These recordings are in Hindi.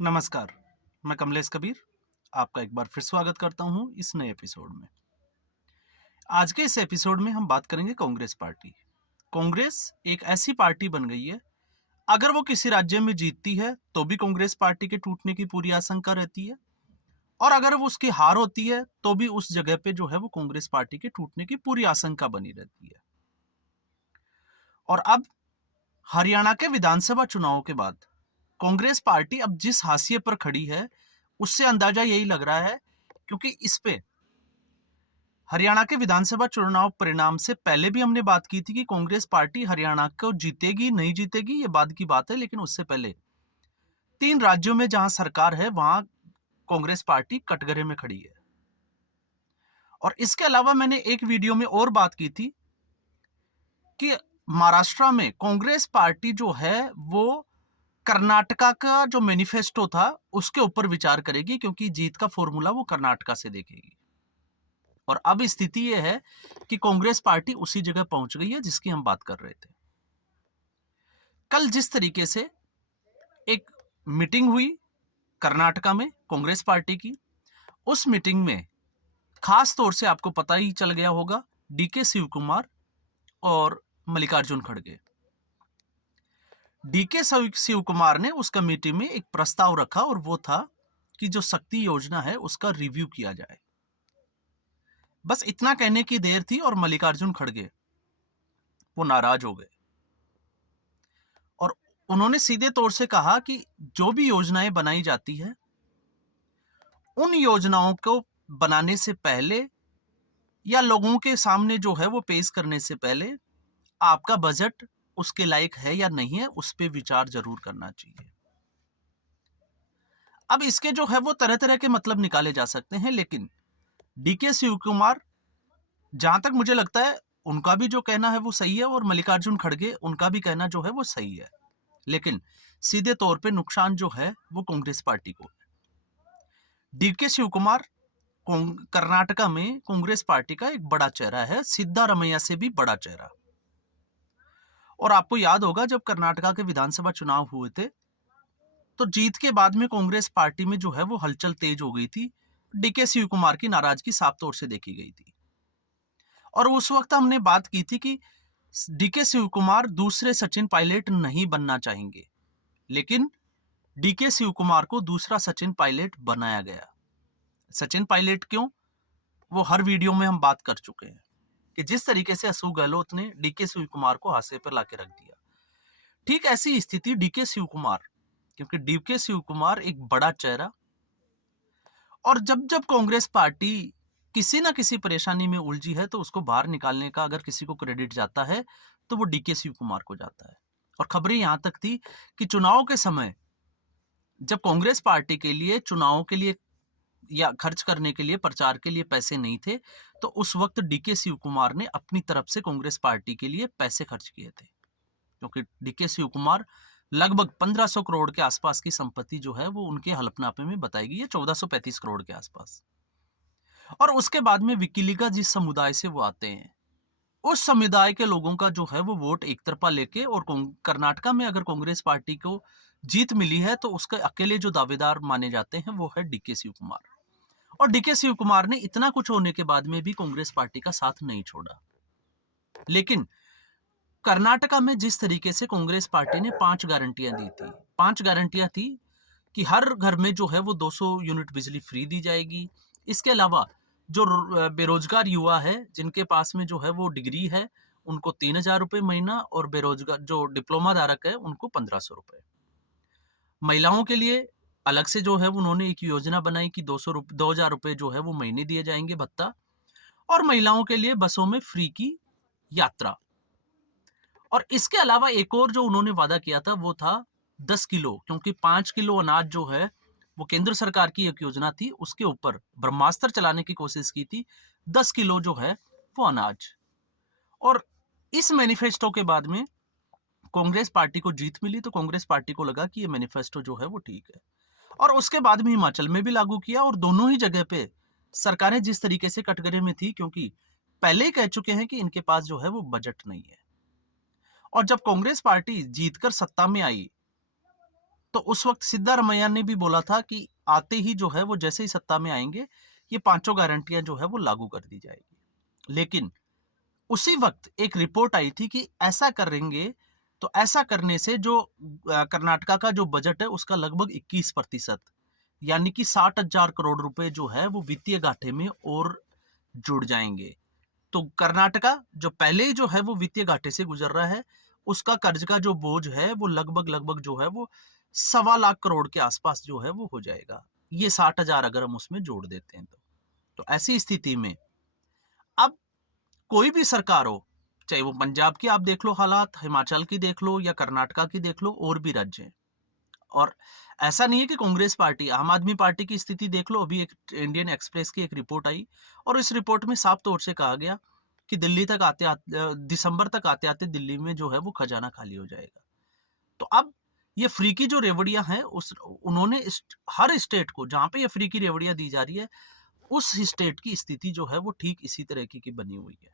नमस्कार, मैं कमलेश कबीर आपका एक बार फिर स्वागत करता हूं इस नए एपिसोड में। आज के इस एपिसोड में हम बात करेंगे कांग्रेस पार्टी। कांग्रेस एक ऐसी पार्टी बन गई है, अगर वो किसी राज्य में जीतती है तो भी कांग्रेस पार्टी के टूटने की पूरी आशंका रहती है, और अगर वो उसकी हार होती है तो भी उस जगह पे जो है वो कांग्रेस पार्टी के टूटने की पूरी आशंका बनी रहती है। और अब हरियाणा के विधानसभा चुनाव के बाद कांग्रेस पार्टी अब जिस हाशिए पर खड़ी है, उससे अंदाजा यही लग रहा है, क्योंकि इस पे हरियाणा के विधानसभा चुनाव परिणाम से पहले भी हमने बात की थी कि कांग्रेस पार्टी हरियाणा को जीतेगी नहीं जीतेगी ये बाद की बात है, लेकिन उससे पहले 3 राज्यों में जहां सरकार है वहां कांग्रेस पार्टी कटघरे में खड़ी है। और इसके अलावा मैंने एक वीडियो में और बात की थी कि महाराष्ट्र में कांग्रेस पार्टी जो है वो कर्नाटका का जो मैनिफेस्टो था उसके ऊपर विचार करेगी, क्योंकि जीत का फॉर्मूला वो कर्नाटका से देखेगी। और अब स्थिति यह है कि कांग्रेस पार्टी उसी जगह पहुंच गई है जिसकी हम बात कर रहे थे। कल जिस तरीके से एक मीटिंग हुई कर्नाटका में कांग्रेस पार्टी की, उस मीटिंग में खास तौर से आपको पता ही चल गया होगा, डीके शिव कुमार और मल्लिकार्जुन खड़गे। डीके शिव कुमार ने उस कमेटी में एक प्रस्ताव रखा और वो था कि जो शक्ति योजना है उसका रिव्यू किया जाए। बस इतना कहने की देर थी और मल्लिकार्जुन खड़गे वो नाराज हो गए और उन्होंने सीधे तौर से कहा कि जो भी योजनाएं बनाई जाती है उन योजनाओं को बनाने से पहले या लोगों के सामने जो है वो पेश करने से पहले आपका बजट उसके लायक है या नहीं है, उस पर विचार जरूर करना चाहिए। अब इसके जो है वो तरह तरह के मतलब निकाले जा सकते हैं, लेकिन डीके शिव कुमार, जहां तक मुझे लगता है, उनका भी जो कहना है वो सही है और मल्लिकार्जुन खड़गे उनका भी कहना जो है वो सही है, लेकिन सीधे तौर पे नुकसान जो है वो कांग्रेस पार्टी को है। डीके शिव कुमार कर्नाटका में कांग्रेस पार्टी का एक बड़ा चेहरा है, सिद्धारमैया से भी बड़ा चेहरा। और आपको याद होगा जब कर्नाटका के विधानसभा चुनाव हुए थे तो जीत के बाद में कांग्रेस पार्टी में जो है वो हलचल तेज हो गई थी। डीके शिव कुमार की नाराजगी साफ तौर से देखी गई थी और उस वक्त हमने बात की थी कि डीके शिव कुमार दूसरे सचिन पायलट नहीं बनना चाहेंगे, लेकिन डीके शिव कुमार को दूसरा सचिन पायलट बनाया गया। सचिन पायलट क्यों, वो हर वीडियो में हम बात कर चुके हैं कि जिस तरीके से अशोक गहलोत ने डीके शिव कुमार को हाशिए पर लाके रख दिया, ठीक ऐसी स्थिति डीके शिव कुमार, क्योंकि डीके शिव कुमार एक बड़ा चेहरा, और जब जब कांग्रेस पार्टी किसी ना किसी परेशानी में उलझी है तो उसको बाहर निकालने का अगर किसी को क्रेडिट जाता है तो वो डीके शिव कुमार को जाता है। और खबरें यहां तक थी कि चुनाव के समय जब कांग्रेस पार्टी के लिए चुनाव के लिए या खर्च करने के लिए, प्रचार के लिए पैसे नहीं थे, तो उस वक्त डीके शिव कुमार ने अपनी तरफ से कांग्रेस पार्टी के लिए पैसे खर्च किए थे, क्योंकि डीके शिव कुमार लगभग 1500 करोड़ के आसपास की संपत्ति जो है वो उनके हलफनामे में बताई गई है, 1435 करोड़ के आसपास। और उसके बाद में विकिलीगा जिस समुदाय से वो आते हैं, उस समुदाय के लोगों का जो है वो वोट एक तरफा लेके, और कर्नाटका में अगर कांग्रेस पार्टी को जीत मिली है तो उसके अकेले जो दावेदार माने जाते हैं वो है डीके शिव कुमार। और डीके शिव कुमार ने इतना कुछ होने के बाद में भी कांग्रेस पार्टी का साथ नहीं छोड़ा। लेकिन कर्नाटका में जिस तरीके से कांग्रेस पार्टी ने 5 गारंटियां दी थी, 5 गारंटियां थी कि हर घर में जो है वो 200 यूनिट बिजली फ्री दी जाएगी। इसके अलावा जो बेरोजगार युवा है जिनके पास में जो है वो डिग्री है उनको 3000 रुपये महीना, और बेरोजगार जो डिप्लोमा धारक है उनको 1500 रुपये। महिलाओं के लिए अलग से जो है उन्होंने एक योजना बनाई कि 2000 रुपये जो है वो महीने दिए जाएंगे भत्ता, और महिलाओं के लिए बसों में फ्री की यात्रा। और इसके अलावा एक और जो उन्होंने वादा किया था वो था 10 किलो, क्योंकि 5 किलो अनाज जो है वो केंद्र सरकार की एक योजना थी, उसके ऊपर ब्रह्मास्त्र चलाने की कोशिश की थी। 10 किलो जो है वो अनाज। और इस मैनिफेस्टो के बाद में कांग्रेस पार्टी को जीत मिली तो कांग्रेस पार्टी को लगा कि ये मैनिफेस्टो जो है वो ठीक है, और उसके बाद में हिमाचल में भी लागू किया। और दोनों ही जगह पे सरकारें जिस तरीके से कटघरे में थी, क्योंकि पहले ही कह चुके हैं कि इनके पास जो है वो बजट नहीं है। और जब कांग्रेस पार्टी जीतकर सत्ता में आई तो उस वक्त सिद्धारमैया ने भी बोला था कि आते ही जो है वो जैसे ही सत्ता में आएंगे ये पांचों गारंटियां जो है वो लागू कर दी जाएगी। लेकिन उसी वक्त एक रिपोर्ट आई थी कि ऐसा करेंगे तो ऐसा करने से जो कर्नाटका का जो बजट है उसका लगभग 21%, यानी कि 60,000 करोड़ रुपए जो है वो वित्तीय घाटे में और जुड़ जाएंगे। तो कर्नाटका जो पहले ही जो है वो वित्तीय घाटे से गुजर रहा है, उसका कर्ज का जो बोझ है वो लगभग लगभग जो है वो 1.25 लाख करोड़ के आसपास जो है वो हो जाएगा, ये 60,000 अगर हम उसमें जोड़ देते हैं तो ऐसी स्थिति में अब कोई भी सरकार हो, चाहे वो पंजाब की आप देख लो हालात, हिमाचल की देख लो या कर्नाटका की देख लो, और भी राज्य हैं। और ऐसा नहीं है कि कांग्रेस पार्टी, आम आदमी पार्टी की स्थिति देख लो। अभी एक इंडियन एक्सप्रेस की एक रिपोर्ट आई और इस रिपोर्ट में साफ तौर से कहा गया कि दिल्ली तक आते आते, दिसंबर तक आते आते दिल्ली में जो है वो खजाना खाली हो जाएगा। तो अब ये फ्री की जो रेवड़ियां हैं उस उन्होंने हर स्टेट को जहां पे ये फ्री की रेवड़ियां दी जा रही है उस स्टेट की स्थिति जो है वो ठीक इसी तरह की बनी हुई है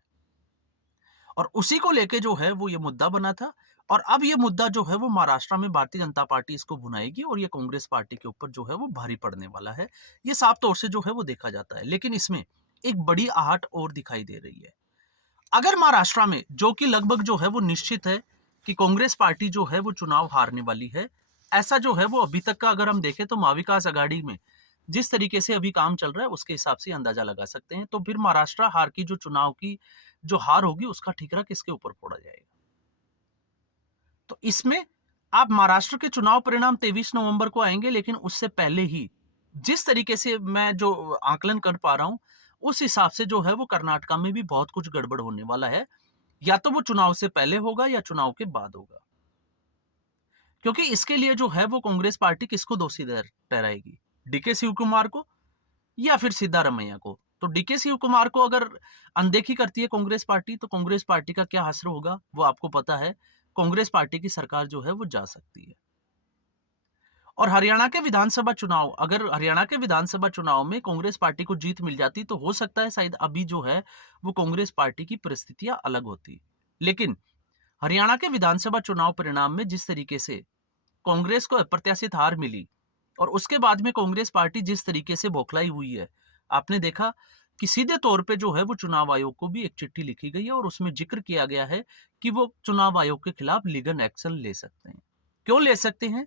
और उसी को लेके जो है वो ये मुद्दा बना था। और अब ये मुद्दा जो है वो महाराष्ट्र में भारतीय जनता पार्टी इसको भुनाएगी और ये कांग्रेस पार्टी के ऊपर जो है वो भारी पड़ने वाला है, ये साफ तौर से जो है वो देखा जाता है। लेकिन इसमें एक बड़ी आहट और दिखाई दे रही है। अगर महाराष्ट्र में, जो कि लगभग जो है वो निश्चित है कि कांग्रेस पार्टी जो है वो चुनाव हारने वाली है, ऐसा जो है वो अभी तक का अगर हम देखें तो महाविकास आघाड़ी में जिस तरीके से अभी काम चल रहा है उसके हिसाब से अंदाजा लगा सकते हैं। तो फिर महाराष्ट्र हार की जो चुनाव की जो हार होगी उसका ठिकरा किसके ऊपर फोड़ा जाएगा? तो इसमें आप महाराष्ट्र के चुनाव परिणाम 23 नवंबर को आएंगे, लेकिन उससे पहले ही जिस तरीके से मैं जो आकलन कर पा रहा हूं उस हिसाब से जो है वो कर्नाटका में भी बहुत कुछ गड़बड़ होने वाला है। या तो वो चुनाव से पहले होगा या चुनाव के बाद होगा, क्योंकि इसके लिए जो है वो कांग्रेस पार्टी किसको दोषी ठहराएगी? डीके शिव कुमार को या फिर सिद्धारमैया को? तो डीके शिव कुमार को अगर अनदेखी करती है कांग्रेस पार्टी तो कांग्रेस पार्टी का क्या हश्र होगा वो आपको पता है। कांग्रेस पार्टी की सरकार जो है वो जा सकती है। और हरियाणा के विधानसभा चुनाव, अगर हरियाणा के विधानसभा चुनाव में कांग्रेस पार्टी को जीत मिल जाती तो हो सकता है शायद अभी जो है वो कांग्रेस पार्टी की परिस्थितियां अलग होती। लेकिन हरियाणा के विधानसभा चुनाव परिणाम में जिस तरीके से कांग्रेस को अप्रत्याशित हार मिली और उसके बाद में कांग्रेस पार्टी जिस तरीके से बौखलाई हुई है, आपने देखा कि सीधे तौर पे जो है वो चुनाव आयोग को भी एक चिट्ठी लिखी गई है और उसमें जिक्र किया गया है कि वो चुनाव आयोग के खिलाफ लीगल एक्शन ले सकते हैं। क्यों ले सकते हैं?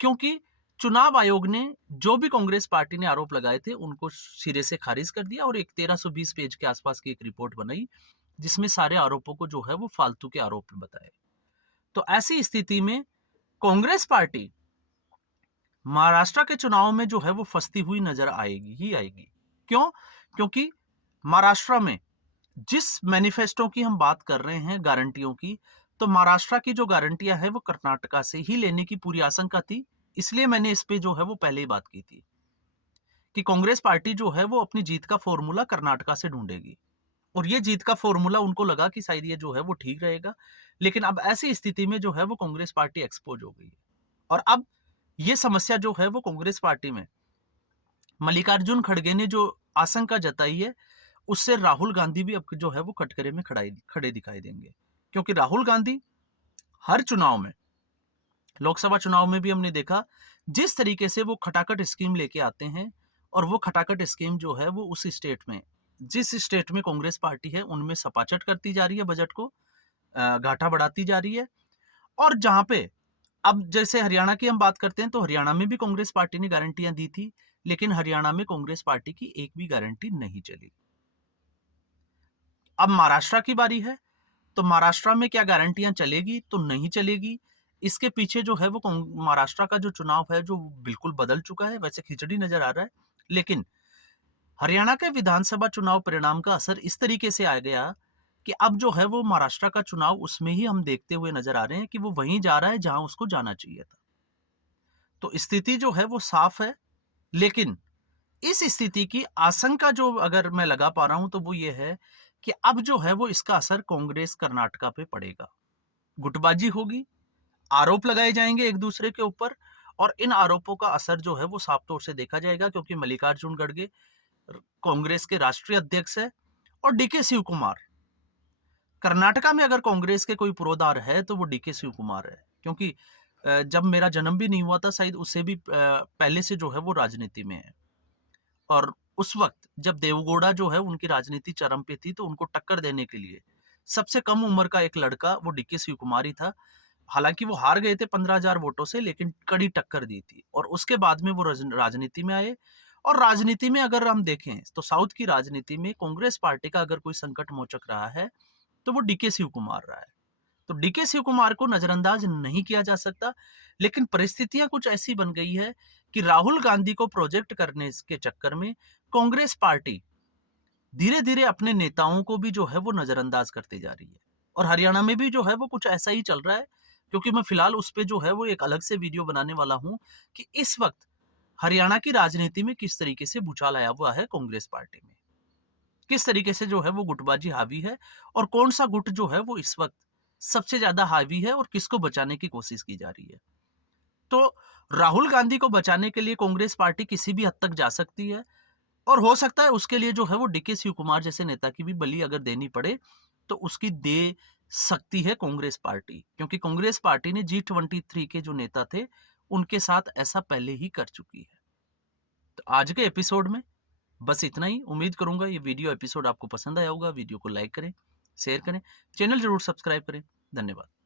क्योंकि चुनाव आयोग ने जो भी कांग्रेस पार्टी ने आरोप लगाए थे उनको सिरे से खारिज कर दिया और एक 1320 पेज के आसपास की एक रिपोर्ट बनाई जिसमें सारे आरोपों को जो है वो फालतू के आरोप बताए। तो ऐसी स्थिति में कांग्रेस पार्टी महाराष्ट्र के चुनाव में जो है वो फंसती हुई नजर आएगी ही आएगी। क्यों? क्योंकि महाराष्ट्र में जिस मैनिफेस्टो की हम बात कर रहे हैं गारंटियों की, तो महाराष्ट्र की जो गारंटियां है वो कर्नाटका से ही लेने की पूरी आशंका थी। इसलिए मैंने इस पे जो है वो पहले ही बात की थी कि कांग्रेस पार्टी जो है वो अपनी जीत का फॉर्मूला कर्नाटका से ढूंढेगी और ये जीत का फॉर्मूला उनको लगा कि शायद ये जो है वो ठीक रहेगा। लेकिन अब ऐसी स्थिति में जो है वो कांग्रेस पार्टी एक्सपोज हो गई है और अब ये समस्या जो है वो कांग्रेस पार्टी में मल्लिकार्जुन खड़गे ने जो आशंका जताई है उससे राहुल गांधी भी अब जो है वो कटघरे में खड़े दिखाई देंगे। क्योंकि राहुल गांधी हर चुनाव में, लोकसभा चुनाव में भी हमने देखा जिस तरीके से वो खटाखट स्कीम लेके आते हैं और वो खटाखट स्कीम जो है वो उस स्टेट में, जिस स्टेट में कांग्रेस पार्टी है उनमें सपाचट करती जा रही है, बजट को घाटा बढ़ाती जा रही है। और जहां पे अब जैसे हरियाणा की हम बात करते हैं तो हरियाणा में भी कांग्रेस पार्टी ने गारंटियां दी थी, लेकिन हरियाणा में कांग्रेस पार्टी की एक भी गारंटी नहीं चली। अब महाराष्ट्र की बारी है, तो महाराष्ट्र में क्या गारंटियां चलेगी तो नहीं चलेगी? इसके पीछे जो है वो महाराष्ट्र का जो चुनाव है जो बिल्कुल बदल चुका है, वैसे खिचड़ी नजर आ रहा है। लेकिन हरियाणा के विधानसभा चुनाव परिणाम का असर इस तरीके से आ गया कि अब जो है वो महाराष्ट्र का चुनाव उसमें ही हम देखते हुए नजर आ रहे हैं कि वो वहीं जा रहा है जहां उसको जाना चाहिए था। तो स्थिति जो है वो साफ है। लेकिन इस स्थिति की आशंका जो अगर मैं लगा पा रहा हूं तो वो ये है कि अब जो है वो इसका असर कांग्रेस कर्नाटका पे पड़ेगा। गुटबाजी होगी, आरोप लगाए जाएंगे एक दूसरे के ऊपर और इन आरोपों का असर जो है वो साफ तौर से देखा जाएगा, क्योंकि मल्लिकार्जुन खड़गे कांग्रेस के राष्ट्रीय अध्यक्ष है और डीके शिव कुमार, कर्नाटका में अगर कांग्रेस के कोई पुरोधार है तो वो डीके शिव कुमार है। क्योंकि जब मेरा जन्म भी नहीं हुआ था शायद उससे भी पहले से जो है वो राजनीति में है। और उस वक़्त जब देवगौड़ा जो है उनकी राजनीति चरम पे थी तो उनको टक्कर देने के लिए सबसे कम उम्र का एक लड़का वो डीके शिव कुमार ही था। हालाँकि वो हार गए थे 15,000 वोटों से लेकिन कड़ी टक्कर दी थी और उसके बाद में वो राजनीति में आए। और राजनीति में अगर हम देखें तो साउथ की राजनीति में कांग्रेस पार्टी का अगर कोई संकट मोचक रहा है तो वो डीके शिव कुमार रहा है। तो डीके शिव कुमार को नजरअंदाज नहीं किया जा सकता, लेकिन परिस्थितियां कुछ ऐसी बन गई है कि राहुल गांधी को प्रोजेक्ट करने के चक्कर में कांग्रेस पार्टी धीरे धीरे अपने नेताओं को भी जो है वो नजरअंदाज करती जा रही है। और हरियाणा में भी जो है वो कुछ ऐसा ही चल रहा है, क्योंकि मैं फिलहाल उस पे जो है वो एक अलग से वीडियो बनाने वाला हूं कि इस वक्त हरियाणा की राजनीति में किस तरीके से भूचाल आया हुआ है कांग्रेस पार्टी में, किस तरीके से जो है वो गुटबाजी हावी है और कौन सा गुट जो है वो इस वक्त सबसे ज्यादा हावी है और किसको बचाने की कोशिश की जा रही है। तो राहुल गांधी को बचाने के लिए कांग्रेस पार्टी किसी भी हद तक जा सकती है और हो सकता है उसके लिए जो है वो डीके शिव कुमार जैसे नेता की भी बलि अगर देनी पड़े तो उसकी दे सकती है कांग्रेस पार्टी, क्योंकि कांग्रेस पार्टी ने G23 के जो नेता थे उनके साथ ऐसा पहले ही कर चुकी है। तो आज के एपिसोड में बस इतना ही। उम्मीद करूंगा ये वीडियो एपिसोड आपको पसंद आया होगा। वीडियो को लाइक करें, शेयर करें, चैनल जरूर सब्सक्राइब करें। धन्यवाद।